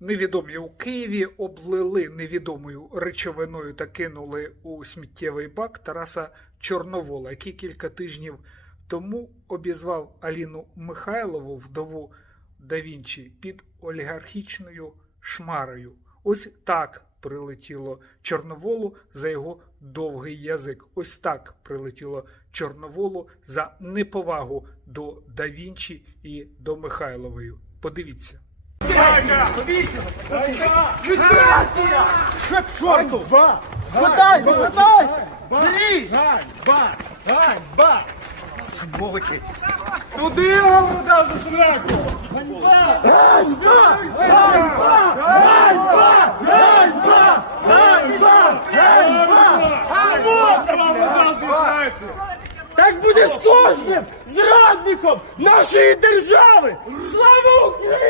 Невідомі у Києві облили невідомою речовиною та кинули у сміттєвий бак Тараса Чорновола, який кілька тижнів тому обізвав Аліну Михайлову, вдову да Вінчі, під олігархічною шмарою. Ось так прилетіло Чорноволу за його довгий язик. Ось так прилетіло Чорноволу за неповагу до да Вінчі і до Михайлової. Подивіться. Що чорту? Подай, подай! Бери! Ганьба! Ганьба! Богочі! Куди я вам дав за сраку? Ганьба! Ганьба! Ганьба! Ганьба! Ганьба! Так буде з кожним зрадником нашої держави! Слава Україні!